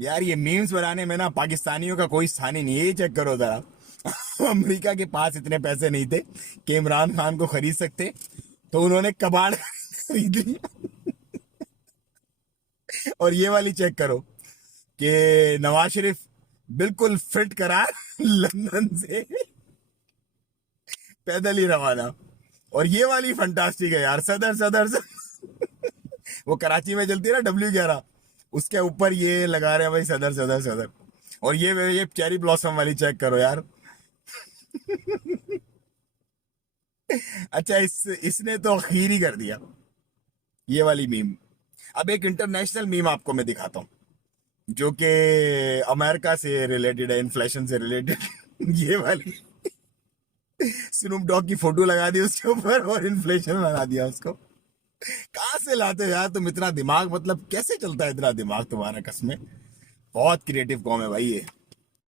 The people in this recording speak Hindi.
यार ये मीम्स बनाने में ना पाकिस्तानियों का कोई स्थान ही नहीं है, ये चेक करो जरा। अमेरिका के पास इतने पैसे नहीं थे कि इमरान खान को खरीद सकते, तो उन्होंने कबाड़ खरीद लिया। और ये वाली चेक करो कि नवाज शरीफ बिल्कुल फिट करार लंदन से पैदल ही रवाना। और ये वाली फंटास्टिक है यार, सदर सदर सदर। वो कराची में चलती है ना W11, उसके ऊपर ये लगा रहे हैं भाई, सदर सदर सदर। और ये चेरी ब्लॉसम वाली चेक करो यार। अच्छा, इसने तो आखिर ही कर दिया, ये वाली मीम। अब एक इंटरनेशनल मीम आपको मैं दिखाता हूँ, जो कि अमेरिका से रिलेटेड है, इन्फ्लेशन से रिलेटेड। ये वाली स्नूप डॉग की फोटो लगा दी उसके ऊपर और इन्फ्लेशन बना दिया उसको। कहाँ से लाते हो यार तुम इतना दिमाग, मतलब कैसे चलता है इतना दिमाग तुम्हारा, कसमें। बहुत क्रिएटिव कॉम है भाई ये।